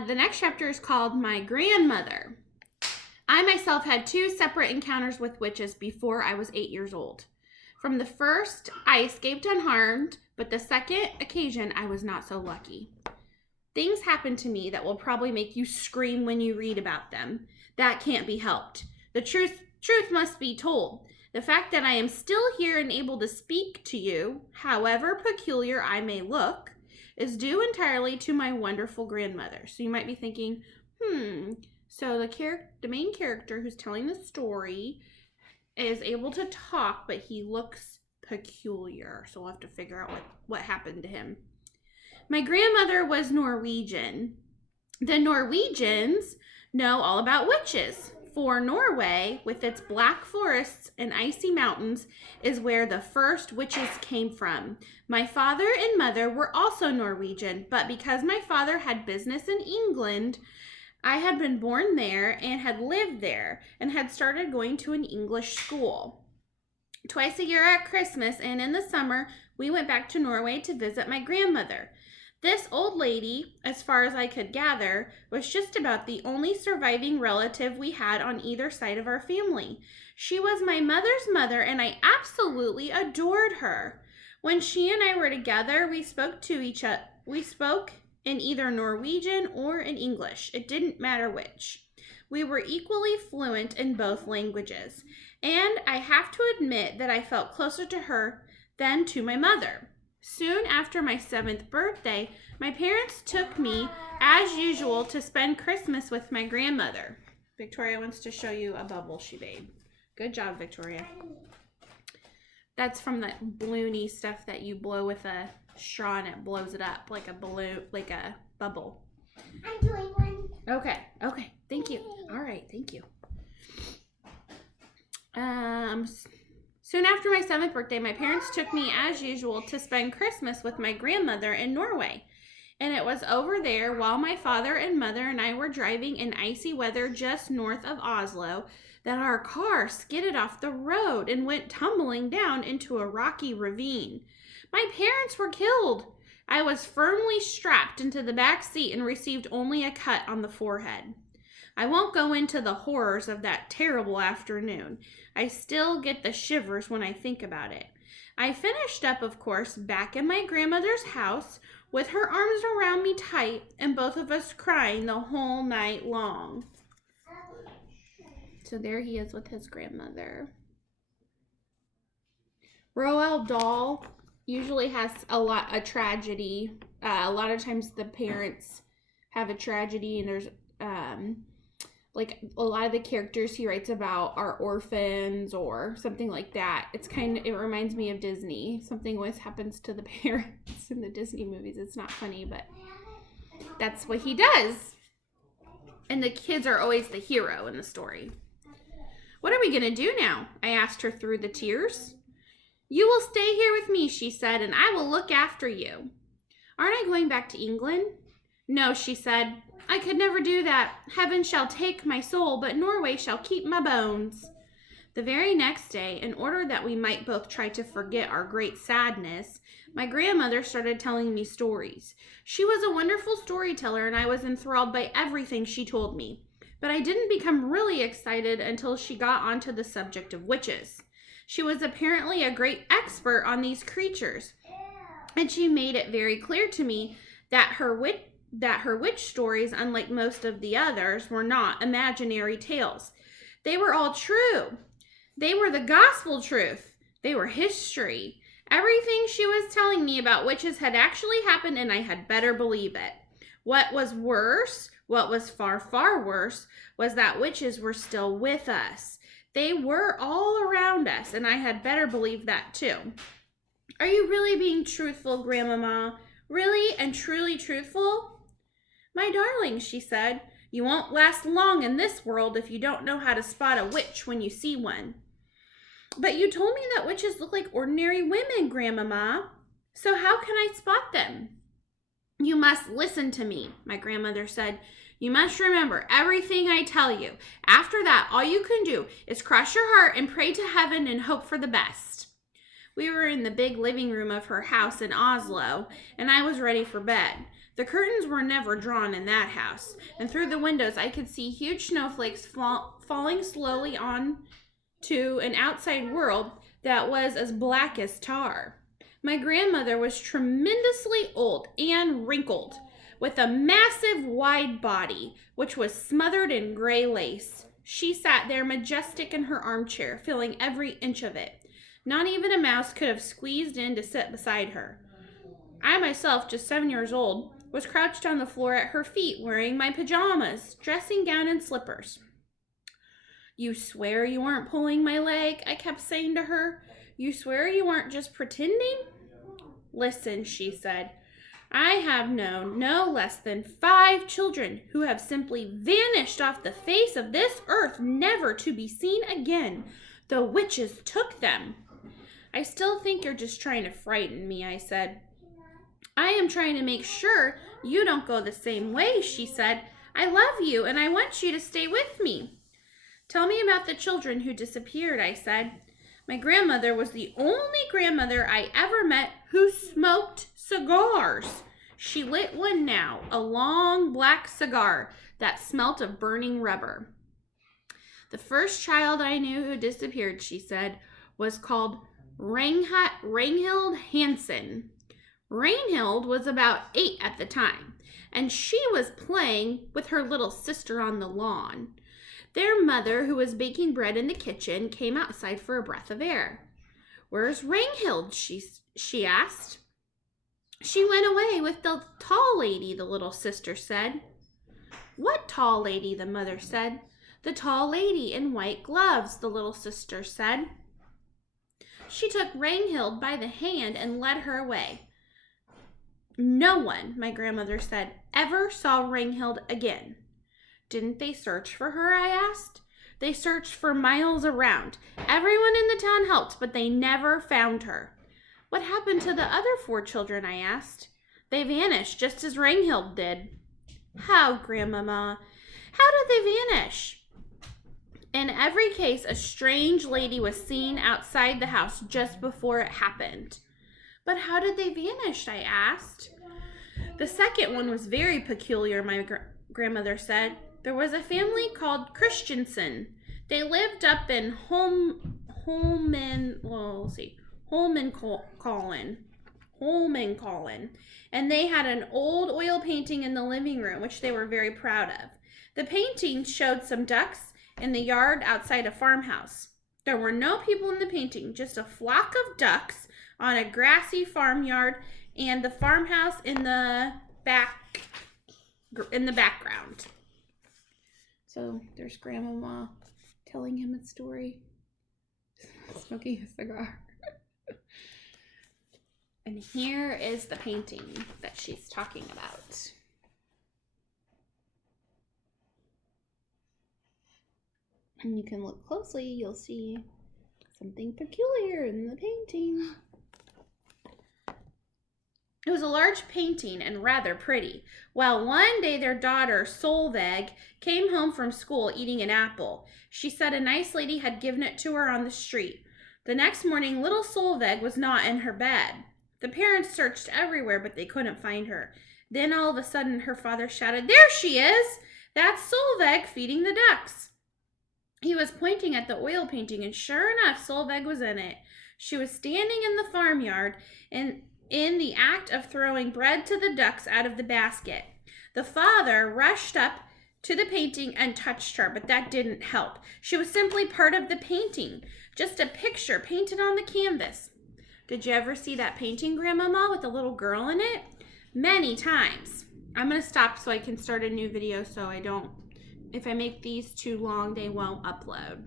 The next chapter is called My Grandmother. I myself had 2 separate encounters with witches before I was 8 years old. From the first, I escaped unharmed, but the second occasion, I was not so lucky. Things happened to me that will probably make you scream when you read about them. That can't be helped. The truth must be told. The fact that I am still here and able to speak to you, however peculiar I may look, is due entirely to my wonderful grandmother. So you might be thinking, so the main character who's telling the story is able to talk, but he looks peculiar. So we'll have to figure out what happened to him. My grandmother was Norwegian. The Norwegians know all about witches, for Norway, with its black forests and icy mountains, is where the first witches came from. My father and mother were also Norwegian, but because my father had business in England, I had been born there and had lived there and had started going to an English school. Twice a year at Christmas and in the summer, we went back to Norway to visit my grandmother. This old lady, as far as I could gather, was just about the only surviving relative we had on either side of our family. She was my mother's mother, and I absolutely adored her. When she and I were together, we spoke to each other. We spoke in either Norwegian or in English. It didn't matter which. We were equally fluent in both languages, and I have to admit that I felt closer to her than to my mother. Soon after my 7th birthday, my parents took me, as usual, to spend Christmas with my grandmother. Victoria wants to show you a bubble she made. Good job, Victoria. That's from that balloony stuff that you blow with a straw and it blows it up like a balloon, like a bubble. I'm doing one. Okay. Thank you. All right, thank you. Soon after my 7th birthday, my parents took me, as usual, to spend Christmas with my grandmother in Norway. And it was over there, while my father and mother and I were driving in icy weather just north of Oslo, that our car skidded off the road and went tumbling down into a rocky ravine. My parents were killed. I was firmly strapped into the back seat and received only a cut on the forehead. I won't go into the horrors of that terrible afternoon. I still get the shivers when I think about it. I finished up, of course, back in my grandmother's house with her arms around me tight and both of us crying the whole night long. So there he is with his grandmother. Roald Dahl usually has a tragedy. A lot of times the parents have a tragedy and there's like a lot of the characters he writes about are orphans or something like that. It reminds me of Disney. Something always happens to the parents in the Disney movies. It's not funny, but that's what he does. And the kids are always the hero in the story. What are we going to do now? I asked her through the tears. You will stay here with me, she said, and I will look after you. Aren't I going back to England? No, she said. I could never do that. Heaven shall take my soul, but Norway shall keep my bones. The very next day, in order that we might both try to forget our great sadness, my grandmother started telling me stories. She was a wonderful storyteller, and I was enthralled by everything she told me. But I didn't become really excited until she got onto the subject of witches. She was apparently a great expert on these creatures, and she made it very clear to me that her witch stories, unlike most of the others, were not imaginary tales. They were all true. They were the gospel truth. They were history. Everything she was telling me about witches had actually happened, and I had better believe it. What was worse, what was far, far worse, was that witches were still with us. They were all around us, and I had better believe that too. Are you really being truthful, Grandmama? Really and truly truthful? My darling, she said, you won't last long in this world if you don't know how to spot a witch when you see one. But you told me that witches look like ordinary women, Grandmama. So how can I spot them? You must listen to me, my grandmother said. You must remember everything I tell you. After that, all you can do is cross your heart and pray to heaven and hope for the best. We were in the big living room of her house in Oslo, and I was ready for bed. The The curtains were never drawn in that house, and through the windows I could see huge snowflakes falling slowly on to an outside world that was as black as tar. My grandmother was tremendously old and wrinkled, with a massive wide body, which was smothered in gray lace. She sat there majestic in her armchair, filling every inch of it. Not even a mouse could have squeezed in to sit beside her. I myself, just 7 years old, was crouched on the floor at her feet, wearing my pajamas, dressing gown, and slippers. "You swear you weren't pulling my leg?" I kept saying to her. "You swear you weren't just pretending?" "Listen," she said. "I have known no less than 5 children who have simply vanished off the face of this earth, never to be seen again. The witches took them." "I still think you're just trying to frighten me," I said. "I am trying to make sure you don't go the same way," she said. "I love you, and I want you to stay with me." "Tell me about the children who disappeared," I said. My grandmother was the only grandmother I ever met who smoked cigars. She lit one now, a long black cigar that smelt of burning rubber. "The first child I knew who disappeared," she said, "was called Ragnhild Hansen. Ragnhild was about 8 at the time, and she was playing with her little sister on the lawn. Their mother, who was baking bread in the kitchen, came outside for a breath of air. 'Where's Ragnhild?' she asked. 'She went away with the tall lady,' the little sister said. 'What tall lady?' the mother said. 'The tall lady in white gloves,' the little sister said. 'She took Ragnhild by the hand and led her away. No one,' my grandmother said, 'ever saw Ragnhild again.' 'Didn't they search for her?' I asked. 'They searched for miles around. Everyone in the town helped, but they never found her.' 'What happened to the other 4 children?' I asked. 'They vanished, just as Ragnhild did.' 'How, Grandmama? How did they vanish?' 'In every case, a strange lady was seen outside the house just before it happened.' 'But how did they vanish?' I asked. 'The second one was very peculiar,' my grandmother said. 'There was a family called Christensen. They lived up in Holmenkollen, and they had an old oil painting in the living room, which they were very proud of. The painting showed some ducks in the yard outside a farmhouse. There were no people in the painting, just a flock of ducks on a grassy farmyard and the farmhouse in the background.' So there's Grandmama telling him a story, smoking a cigar. And here is the painting that she's talking about. And you can look closely, you'll see something peculiar in the painting. It was a large painting and rather pretty. Well, one day their daughter, Solveig, came home from school eating an apple. She said a nice lady had given it to her on the street. The next morning, little Solveig was not in her bed. The parents searched everywhere, but they couldn't find her. Then all of a sudden, her father shouted, 'There she is! That's Solveig feeding the ducks.' He was pointing at the oil painting, and sure enough, Solveig was in it. She was standing in the farmyard and in the act of throwing bread to the ducks out of the basket. The father rushed up to the painting and touched her, but that didn't help. She was simply part of the painting, just a picture painted on the canvas. Did you ever see that painting, Grandmama, with a little girl in it? Many times. I'm going to stop so I can start a new video so if I make these too long, they won't upload.